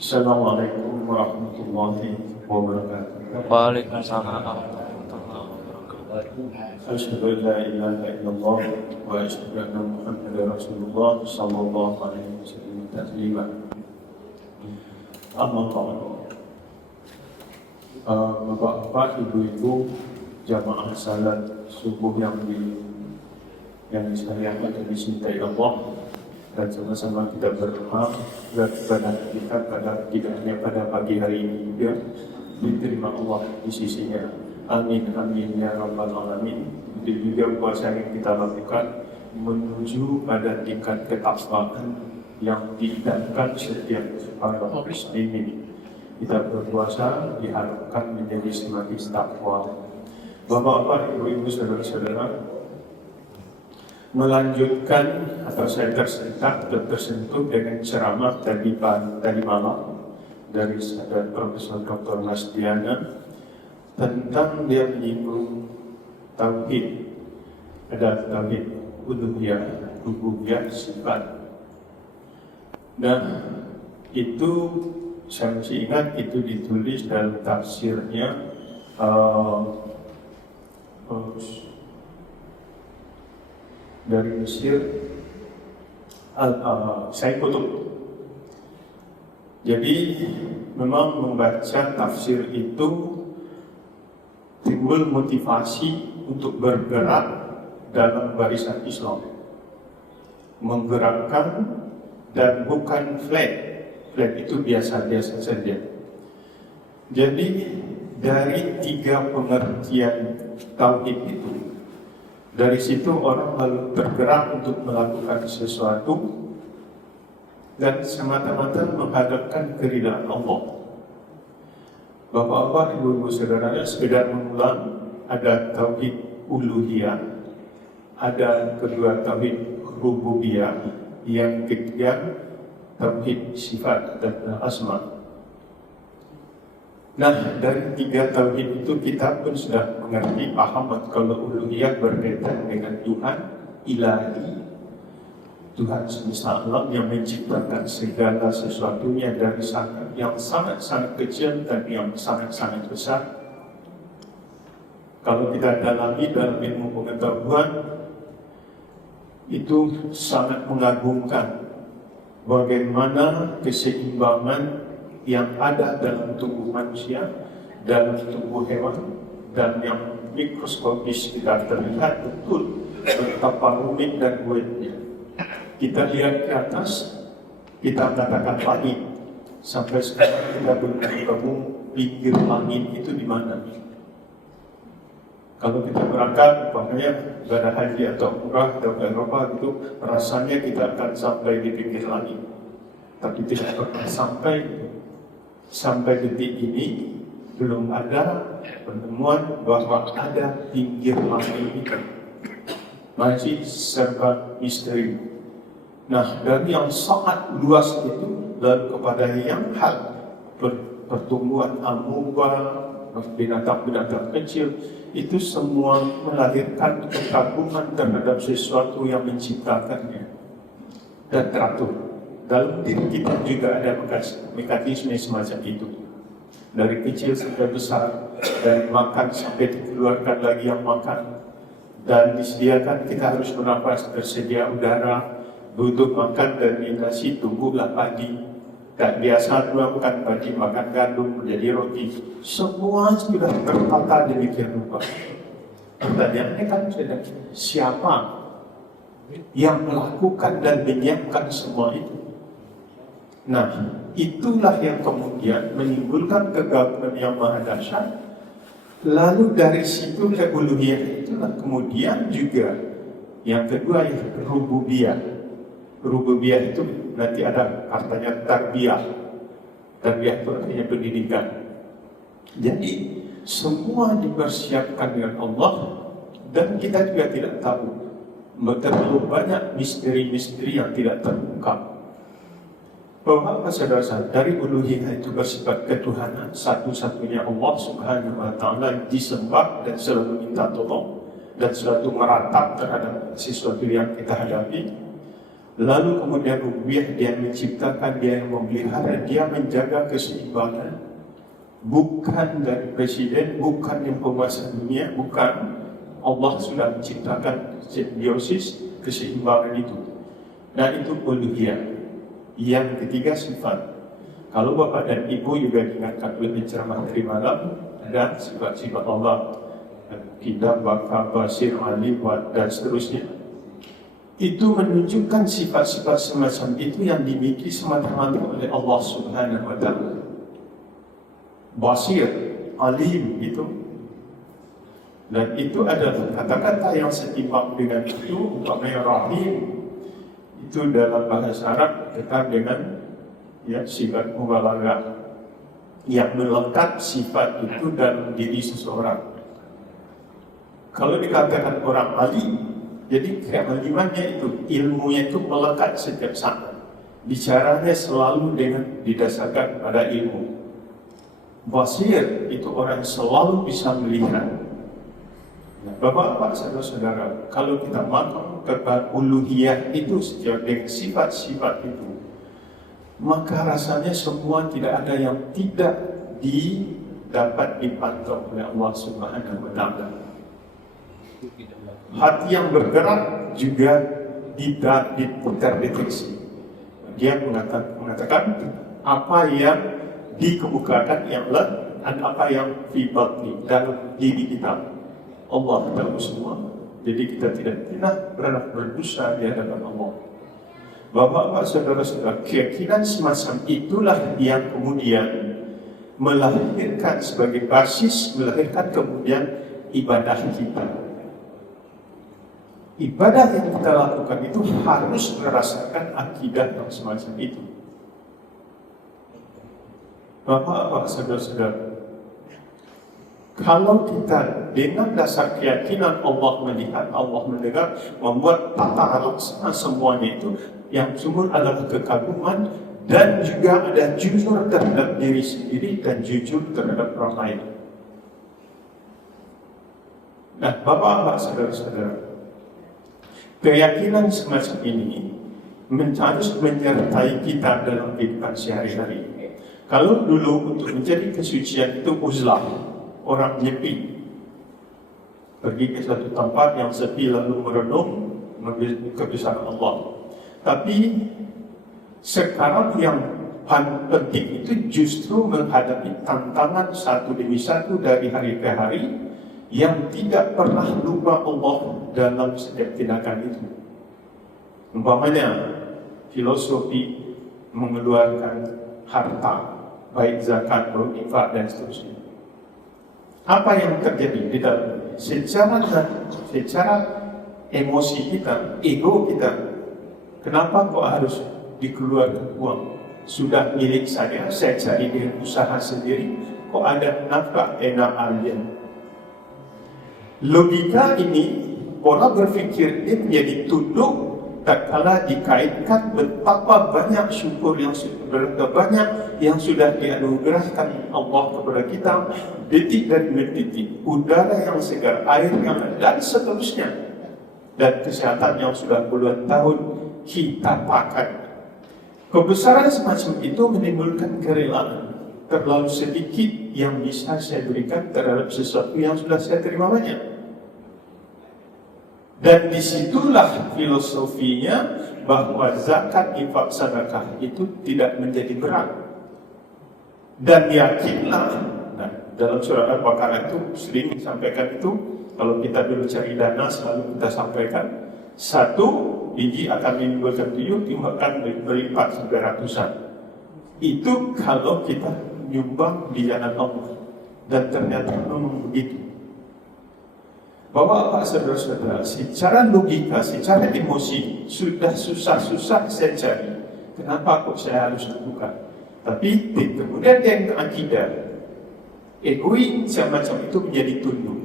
Assalamualaikum warahmatullahi wabarakatuh. Waalaikumsalam warahmatullahi wabarakatuh. Asyhadu an la ilaha illallah wa asyhadu anna Muhammadar Rasulullah sallallahu alaihi wasallam taslima. Amma ba'du. Bapak-bapak, ibu-ibu, jamaah salat subuh yang disayangkan dan dicintai Allah, dan sama-sama kita berdoa agar ibadah kita tidak hanya pada pagi hari ini juga diterima Allah di sisinya. Amin amin ya rabbal alamin. Itu juga puasa yang kita lakukan menuju pada tingkat ketakwaan yang diidamkan setiap para muslimin. Kita berpuasa diharapkan menjadi semakin takwa. Bapak-bapak, ibu-ibu, saudara-saudara, melanjutkan atau saya tersentuh dengan ceramah tadi malam dari Saudara Profesor Dr. Masdiana tentang dia menyinggung tauhid. Ada tauhid uluhiyah, rububiyah, sifat. Dan itu saya masih ingat itu ditulis dalam tafsirnya dari Mesir, Said Qutb. Jadi memang membaca tafsir itu timbul motivasi untuk bergerak dalam barisan Islam, menggerakkan dan bukan flat itu biasa-biasa saja. Jadi dari 3 pengertian tauhid itu, dari situ orang lalu bergerak untuk melakukan sesuatu dan semata-mata menghadapkan keridhaan Allah. Bapak-bapak, ibu-ibu, saudara, sekedar mengulang, ada tauhid uluhiyah, ada kedua tauhid rububiyah, yang ketiga tauhid sifat dan asma. Nah, dari 3 tauhid itu kita pun sudah mengerti, paham kalau uluhiyah berkaitan dengan Tuhan ilahi, Tuhan semesta alam yang menciptakan segala sesuatunya dari yang sangat-sangat kecil dan yang sangat-sangat besar. Kalau kita dalami dalam ilmu pengetahuan, itu sangat mengagumkan bagaimana keseimbangan yang ada dalam tubuh manusia, dalam tubuh hewan, dan yang mikroskopis kita terlihat betul betapa rumit dan ruwetnya. Kita lihat ke atas, kita katakan langit. Sampai sekarang kita belum ketemu pinggir langit itu di mana. Kalau kita berangkat, umpamanya ibadah haji atau umrah atau ke Eropa itu, rasanya kita akan sampai di pinggir langit, tapi tidak pernah sampai detik ini belum ada penemuan bahwa ada pinggir langit itu. Masih serba misteri. Nah, dari yang sangat luas itu lalu kepada yang hal pertumbuhan amuba, binatang-binatang kecil, itu semua melahirkan kekaguman terhadap sesuatu yang menciptakannya dan teratur. Dalam diri kita juga ada mekanisme semacam itu. Dari kecil sampai besar, dari makan sampai dikeluarkan lagi yang makan, dan disediakan kita harus bernafas, tersedia udara, butuh makan dari nasi, tumbuhlah padi. Dan biasa makan padi, makan gandum menjadi roti. Semua sudah tertata demikian rupa. Pertanyaannya kan sudah, siapa yang melakukan dan menyiapkan semua itu? Nah, itulah yang kemudian menimbulkan kegaguman yang maha dahsyat. Lalu dari situ ke uluhiyah itulah kemudian juga yang kedua yang rububiyah. Rububiyah itu nanti ada katanya tarbiyah. Tarbiyah itu artinya pendidikan. Jadi semua dipersiapkan dengan Allah, dan kita juga tidak tahu, terlalu banyak misteri-misteri yang tidak terungkap. Bahwa saudara-saudara, dari uluhiyah itu bersifat ketuhanan, satu-satunya Allah Subhanahu wa Ta'ala disembah dan selalu minta tolong dan selalu meratap terhadap sesuatu yang kita hadapi. Lalu kemudian rububiyah, dia menciptakan, dia yang memelihara, dia menjaga keseimbangan. Bukan dari presiden, bukan yang penguasa dunia, bukan. Allah sudah menciptakan simbiosis keseimbangan itu. Dan itu uluhiyah. Yang ketiga sifat. Kalau Bapak dan Ibu juga diingatkan oleh penceramah tadi malam, ada sifat-sifat Allah. Kita, Baka, Basir, Alim, dan seterusnya. Itu menunjukkan sifat-sifat semacam itu yang dimiliki semata-mata oleh Allah Subhanahu wa Ta'ala. Basir, Alim itu. Dan itu adalah kata-kata yang setimpal dengan itu, umpamanya Rahim. Itu dalam bahasa Arab dekat dengan sifat mubalaghah yang melekat sifat itu dalam diri seseorang. Kalau dikatakan orang alim, jadi kealimannya itu, ilmunya itu melekat setiap saat. Bicaranya selalu didasarkan pada ilmu. Basir itu orang yang selalu bisa melihat. Nah, Bapak-bapak, saudara-saudara, kalau kita makan kepada uluhiyah itu setiap dengan sifat-sifat itu, maka rasanya semua tidak ada yang tidak dapat dipantau oleh Allah Subhanahu wa Ta'ala. Hati yang bergerak juga terdeteksi. Dia mengatakan apa yang dikemukakan dan apa yang fi batni, dalam diri kita. Allah tahu semua. Jadi kita tidak pernah berdosa di hadapan Allah. Bapak-bapak, saudara-saudara, keyakinan semacam itulah yang kemudian melahirkan sebagai basis, melahirkan kemudian ibadah kita. Ibadah yang kita lakukan itu harus merasakan akidah yang semacam itu. Bapak-bapak, saudara-saudara, kalau kita dengan dasar keyakinan Allah melihat, Allah mendengar, membuat tata laksana semuanya itu yang sumber adalah kekaguman dan juga ada jujur terhadap diri sendiri dan jujur terhadap orang lain. Nah, Bapak-bapak, saudara-saudara, keyakinan semacam ini harus menyertai kita dalam kehidupan sehari-hari. Kalau dulu untuk menjadi kesucian itu uzlah, orang nyepi, pergi ke satu tempat yang sepi lalu merenung kebesaran Allah. Tapi sekarang yang penting itu justru menghadapi tantangan satu demi satu dari hari ke hari yang tidak pernah lupa Allah dalam setiap tindakan itu. Umpamanya filosofi mengeluarkan harta, baik zakat, infak dan seterusnya. Apa yang terjadi di dalam secara emosi kita, ego kita, kenapa kok harus dikeluarkan uang? Sudah milik saya cari dengan usaha sendiri, kok ada nafkah enak aja. Logika ini, pola berpikir ini menjadi tunduk tatkala dikaitkan betapa banyak syukur yang sudah dianugerahkan Allah kepada kita, detik demi detik, udara yang segar, air yang dan seterusnya, dan kesehatan yang sudah puluhan tahun kita pakai. Kebesaran semacam itu menimbulkan kerelaan. Terlalu sedikit yang bisa saya berikan terhadap sesuatu yang sudah saya terima banyak. Dan disitulah filosofinya bahwa zakat, infak, sedekah itu tidak menjadi berat. Dan yakinlah, dalam surah Al-Baqarah itu sering disampaikan itu, kalau kita dulu cari dana selalu kita sampaikan, 1 biji akan menimbulkan 7, timbulkan berlipat sampai ratusan. Itu kalau kita nyumbang di jalan Allah. Dan ternyata memang begitu. Bapak-bapak, saudara-saudara, secara logika, secara emosi, sudah susah-susah saya cari. Kenapa kok saya harus lakukan? Tapi kemudian yang akidah, egois semacam itu menjadi tunduk.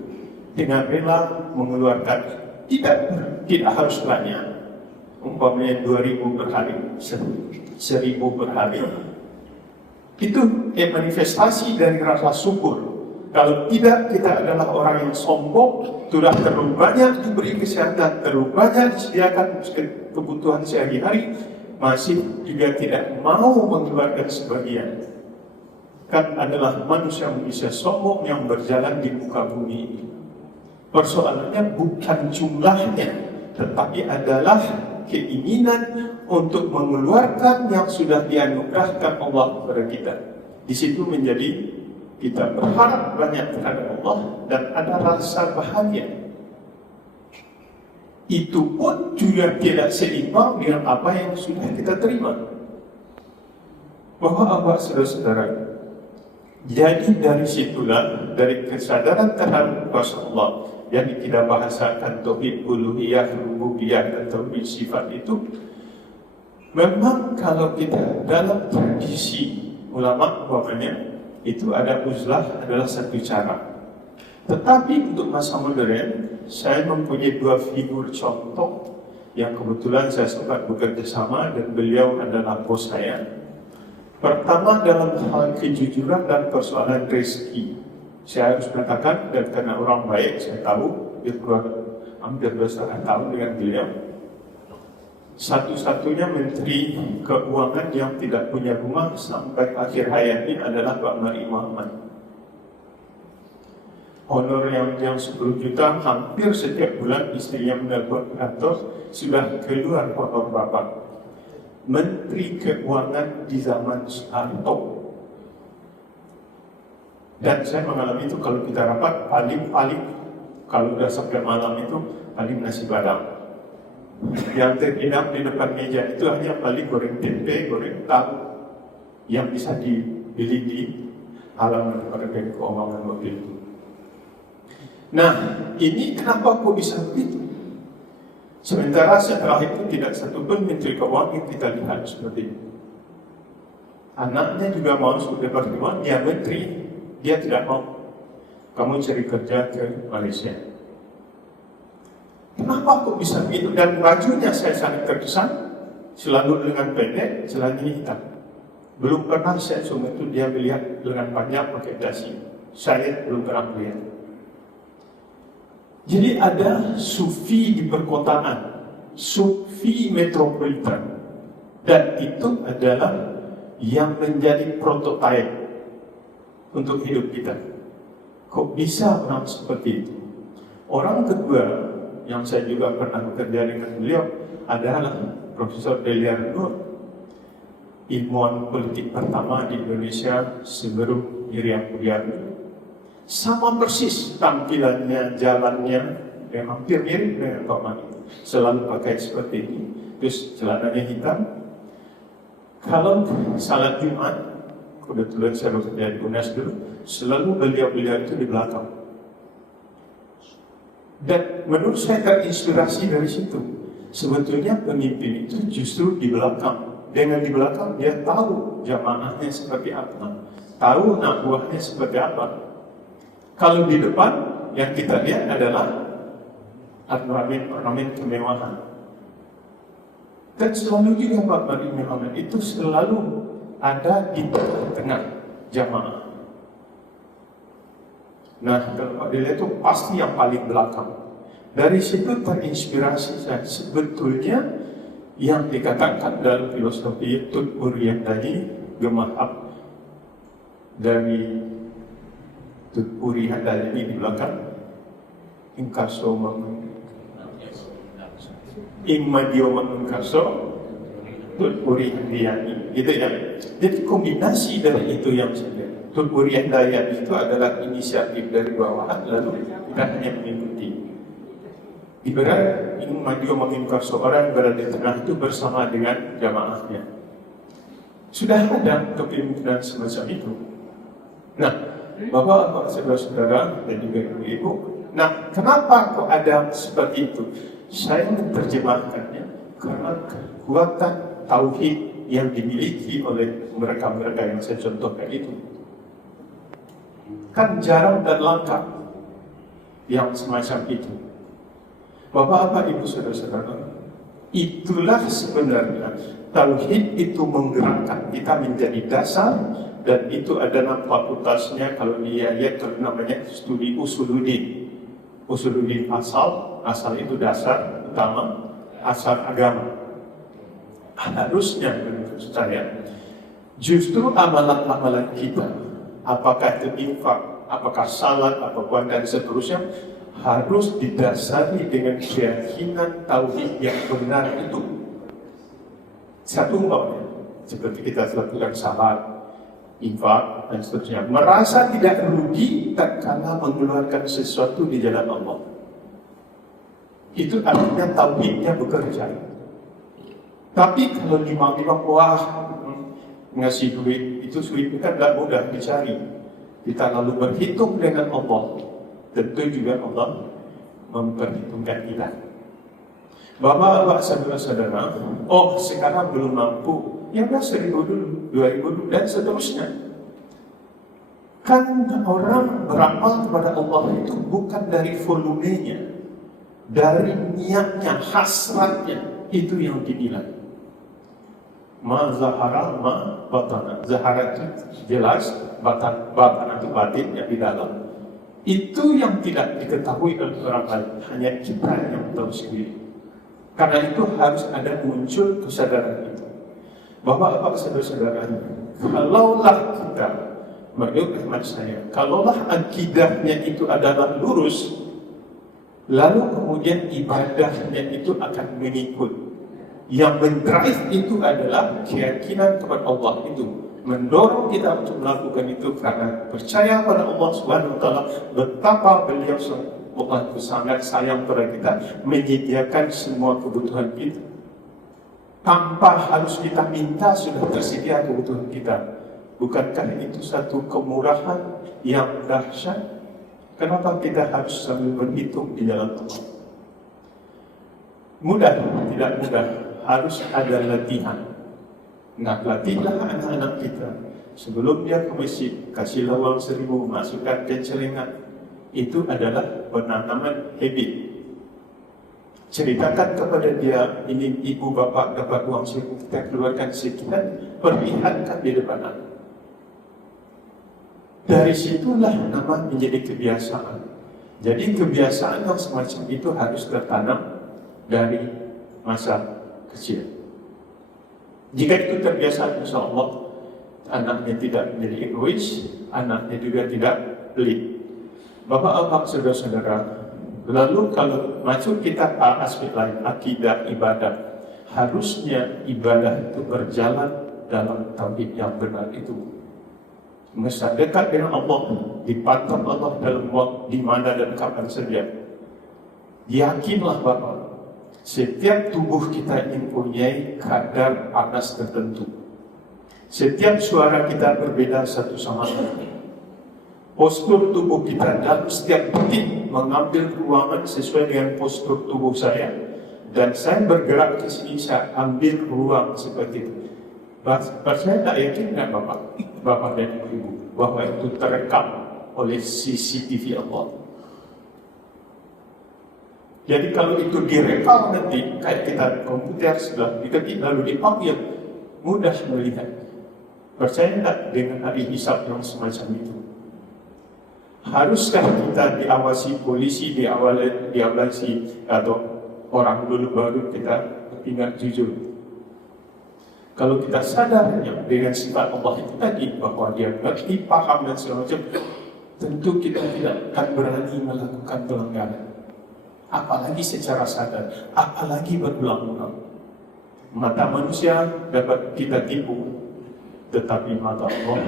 Dengan rela mengeluarkan, tidak harus banyak. Umpamanya 2.000 per hari, 1.000 per hari. Itu manifestasi dari rasa syukur. Kalau tidak, kita adalah orang yang sombong, sudah terlalu banyak diberi kesehatan, terlalu banyak disediakan kebutuhan sehari-hari, masih juga tidak mau mengeluarkan sebagian. Kan adalah manusia-manusia sombong yang berjalan di muka bumi ini. Persoalannya bukan jumlahnya, tetapi adalah keinginan untuk mengeluarkan yang sudah dianugerahkan Allah kepada kita. Di situ menjadi kita berharap banyak terhadap Allah dan ada rasa bahagia. Itu pun juga tidak seimbang dengan apa yang sudah kita terima. Bahwa apa, saudara-saudara? Jadi dari situlah, dari kesadaran terhadap kuasa Allah yang kita bahasakan tauhid uluhiyah, rububiyah dan tauhid sifat itu, memang kalau kita dalam tradisi ulama umpamanya itu ada uzlah adalah satu cara. Tetapi untuk masa modern, saya mempunyai dua figur contoh yang kebetulan saya sempat bekerja sama dan beliau adalah bos saya. Pertama dalam hal kejujuran dan persoalan rezeki. Saya harus katakan, dan karena orang baik, saya tahu, dia keluar hampir 2,5 tahun dengan beliau. Satu-satunya menteri keuangan yang tidak punya rumah sampai akhir hayatnya adalah Pak Mari Muhammad. Honor yang 10 juta hampir setiap bulan istrinya menelpon kantor, sudah keluar honor bapak. Menteri Keuangan di zaman Soeharto. Dan saya mengalami itu kalau kita rapat paling kalau udah sampai malam itu paling nasi padang. Yang terkinap di depan meja itu hanya paling goreng tempe, goreng tahu yang bisa dibeli di halaman depan keuangan mobil. Nah, ini kenapa kok bisa begitu? Sementara setelah itu tidak satupun menteri keuangan yang kita lihat seperti itu. Anaknya juga mau sudah pertemuan, dia menteri, dia tidak mau. Kamu cari kerja ke Malaysia. Kenapa kok bisa begitu? Dan bajunya saya sangat terkesan, selalu lengan pendek, celananya hitam. Belum pernah saya semua itu dia melihat lengan panjang pakai dasi. Saya belum pernah melihat. Jadi ada sufi di perkotaan, sufi metropolitan, dan itu adalah yang menjadi prototipe untuk hidup kita. Kok bisa orang seperti itu? Orang kedua yang saya juga pernah bekerja dengan beliau adalah Profesor Deliar Nur, ilmuwan politik pertama di Indonesia sebelum Miriam Kuliani. Sama persis tampilannya, jalannya, yang hampir mirip dengan Pak Mani. Selalu pakai seperti ini, terus celananya hitam. Kalau salat Jumat, kebetulan saya bekerja di UNES dulu, selalu beliau-beliau itu di belakang. Dan menurut saya terinspirasi dari situ. Sebetulnya pemimpin itu justru di belakang. Dengan di belakang dia tahu jamaahnya seperti apa, tahu anak buahnya seperti apa. Kalau di depan yang kita lihat adalah ornamen kemewahan. Dan selalu juga Pak Mari Muhammad itu selalu ada di tengah jamaah. Nah, kalau Pak Dele itu pasti yang paling belakang. Dari situ terinspirasi saya. Sebetulnya yang dikatakan dalam filosofi Tutpuriyah tadi, gemahap dari Tutpuri ada ini di belakang ingkaso ingmadio mengkaso Tutpuri handayani, gitu ya. Jadi kombinasi dari itu yang saya lihat. Tutpuri handayani itu adalah inisiatif dari bawahan, lalu kita hanya mengikuti. Ibarat ingmadio mengkaso, orang berada di tengah itu bersama dengan jamaahnya. Sudah ada kepemimpinan semacam itu. Nah, Bapak, saudara-saudara dan juga ibu-ibu. Nah, kenapa kok ada seperti itu? Saya menerjemahkannya karena kekuatan tauhid yang dimiliki oleh mereka-mereka yang saya contohkan itu. Kan jarang dan langka yang semacam itu. Bapak-bapak, ibu, saudara-saudara, itulah sebenarnya tauhid itu menggerakkan kita menjadi dasar dan itu adalah fakultasnya kalau di ayat kalau namanya studi usuluddin. Usuluddin asal itu dasar utama, asal agama. Harusnya menurut saya justru amalan-amalan kita, apakah itu infak, apakah salat, apapun dan seterusnya, harus didasari dengan keyakinan tauhid yang benar itu. Satu umpamanya, seperti kita lakukan salat, infak dan seterusnya, merasa tidak rugi tatkala mengeluarkan sesuatu di jalan Allah. Itu artinya tauhidnya bekerja. Tapi kalau lima-lima ngasih duit, itu duit kan tidak mudah dicari. Kita lalu berhitung dengan Allah, tentu juga Allah memperhitungkan kita. Bapak-bapak, saudara-saudara, sekarang belum mampu, ya udah 1.000 dulu, 2.000 dulu, dan seterusnya. Kan orang beramal kepada Allah itu bukan dari volumenya, dari niatnya, hasratnya, itu yang dinilai. Ma zahara ma batana. Zahara itu jelas, batana itu batin yang di dalam. Itu yang tidak diketahui oleh orang lain, hanya kita yang tahu sendiri. Karena itu harus ada muncul kesadaran itu. Bapak-bapak, saudara-saudara, kalaulah kita, menurut khidmat saya, kalaulah akidahnya itu adalah lurus, lalu kemudian ibadahnya itu akan mengikut. Yang mendrive itu adalah keyakinan kepada Allah itu, mendorong kita untuk melakukan itu karena percaya pada Allah Subhanahu wa taala, betapa beliau Allah itu sangat sayang pada kita, menyediakan semua kebutuhan kita. Tanpa harus kita minta sudah tersedia kebutuhan kita. Bukankah itu satu kemurahan yang dahsyat? Kenapa kita harus sambil berhitung di dalam Allah? Mudah, tidak mudah. Harus ada latihan. Nah, latihlah anak-anak kita. Sebelum dia ke masjid, kasihlah uang 1.000, masukkan ke celengan. Itu adalah penanaman habit. Ceritakan kepada dia, ini ibu bapak dapat uang 1.000, kita keluarkan sekian, perlihatkan di depan anak. Dari situlah nama menjadi kebiasaan. Jadi kebiasaan yang semacam itu harus tertanam dari masa kecil. Jika itu terbiasa, insya Allah anaknya tidak menjadi egois, anaknya juga tidak pelit. Bapak-bapak, saudara-saudara, lalu kalau masuk kita ke aspek lain, akidah, ibadah, harusnya ibadah itu berjalan dalam tauhid yang benar itu. Mesti dekat dengan Allah, dipantau Allah dalam waktu di mana dan kapan saja. Yakinlah Bapak, setiap tubuh kita mempunyai kadar panas tertentu. Setiap suara kita berbeda satu sama lain. Postur tubuh kita dalam setiap detik mengambil ruangan sesuai dengan postur tubuh saya, dan saya bergerak ke sini, saya ambil ruang seperti itu. Saya tak yakin nggak Bapak dan Ibu, bahwa itu terekam oleh CCTV Allah. Jadi kalau itu direkam nanti, kayak kita komputer sudah diketik lalu dipanggil, mudah melihat. Percaya tak dengan hari hisab yang semacam itu? Haruskah kita diawasi polisi, diawasi atau orang dulu baru kita ingat jujur? Kalau kita sadar dengan sifat Allah itu tadi, bahwa dia ngerti, paham dan segala macam, tentu kita tidak akan berani melakukan pelanggaran. Apalagi secara sadar, apalagi berulang-ulang. Mata manusia dapat kita tipu, tetapi mata Allah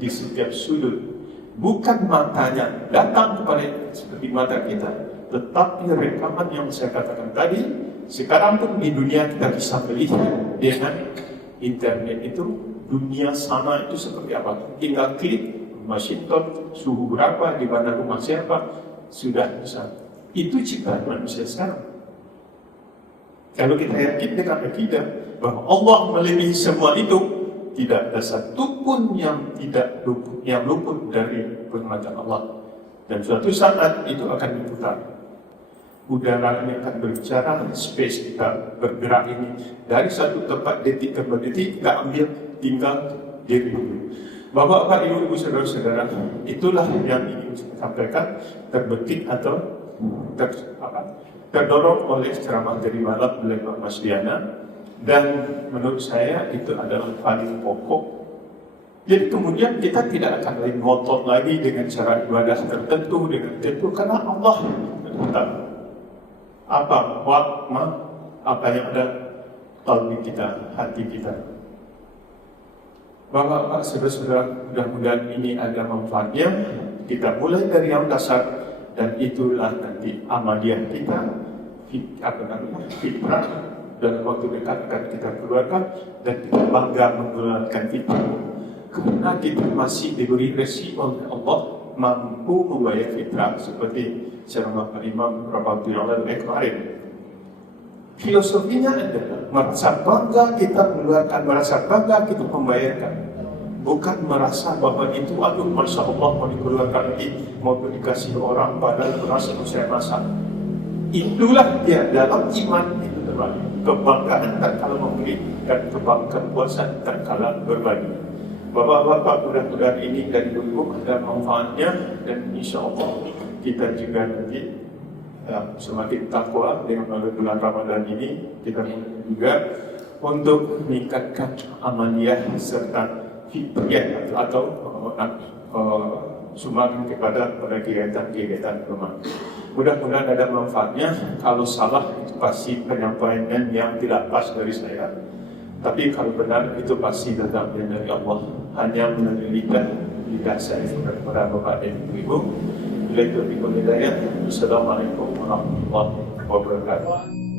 di setiap sudut. Bukan matanya datang kepada seperti mata kita, tetapi rekaman yang saya katakan tadi. Sekarang pun di dunia kita bisa melihat dengan internet itu, dunia sana itu seperti apa. Tinggal klik Washington, suhu berapa, di mana rumah siapa, sudah bisa. Itu ciptaan manusia sekarang. Kalau kita yakin dengan akidah bahwa Allah melebihi semua itu, tidak ada satu pun yang luput dari permata Allah. Dan suatu saat itu akan diputar. Udara ini akan berbicara, space kita bergerak ini dari satu tempat detik ke detik, kita ambil tinggal diri dulu. Bapak-bapak, ibu-ibu, saudara-saudara, itulah yang ingin saya sampaikan, terbetik atau terdorong oleh ceramah dari malam oleh Pak Mas Diana, dan menurut saya itu adalah paling pokok. Jadi kemudian kita tidak akan lagi ngotot lagi dengan cara ibadah tertentu karena Allah tetap apa yang ada kalbi kita, hati kita. Bapak-bapak, saudara-saudara, mudah-mudahan ini ada manfaatnya. Kita mulai dari yang dasar, dan itulah nanti amaliyah kita, fitrah, dan waktu dekat akan kita keluarkan, dan kita bangga mengeluarkan fitrah. Karena kita masih diberi resi oleh Allah mampu membayar fitrah, seperti ceramah Pak Imam Rababullah kemarin. Filosofinya adalah merasa bangga kita mengeluarkan, merasa bangga kita membayarkan, bukan merasa bahwa itu aduh masya Allah mau dikeluarkan lagi, mau dikasih orang padahal merasa saya masak. Itulah dia dalam iman itu terbalik. Kebanggaan tak kala memberi dan kebanggaan puasa tak kala berbagi. Bapak-bapak, mudah-mudahan ini dari ibu ada manfaatnya, dan insya Allah kita juga nanti semakin takwa dengan melalui bulan Ramadan ini. Kita juga untuk meningkatkan amaliyah serta fitrah atau sumbangan kepada kegiatan rumah. Mudah-mudahan ada manfaatnya. Kalau salah itu pasti penyampaian yang tidak pas dari saya, tapi kalau benar itu pasti datangnya dari Allah. Hanya melalui lidah saya kepada Bapak dan Ibu. Assalamualaikum warahmatullahi wabarakatuh.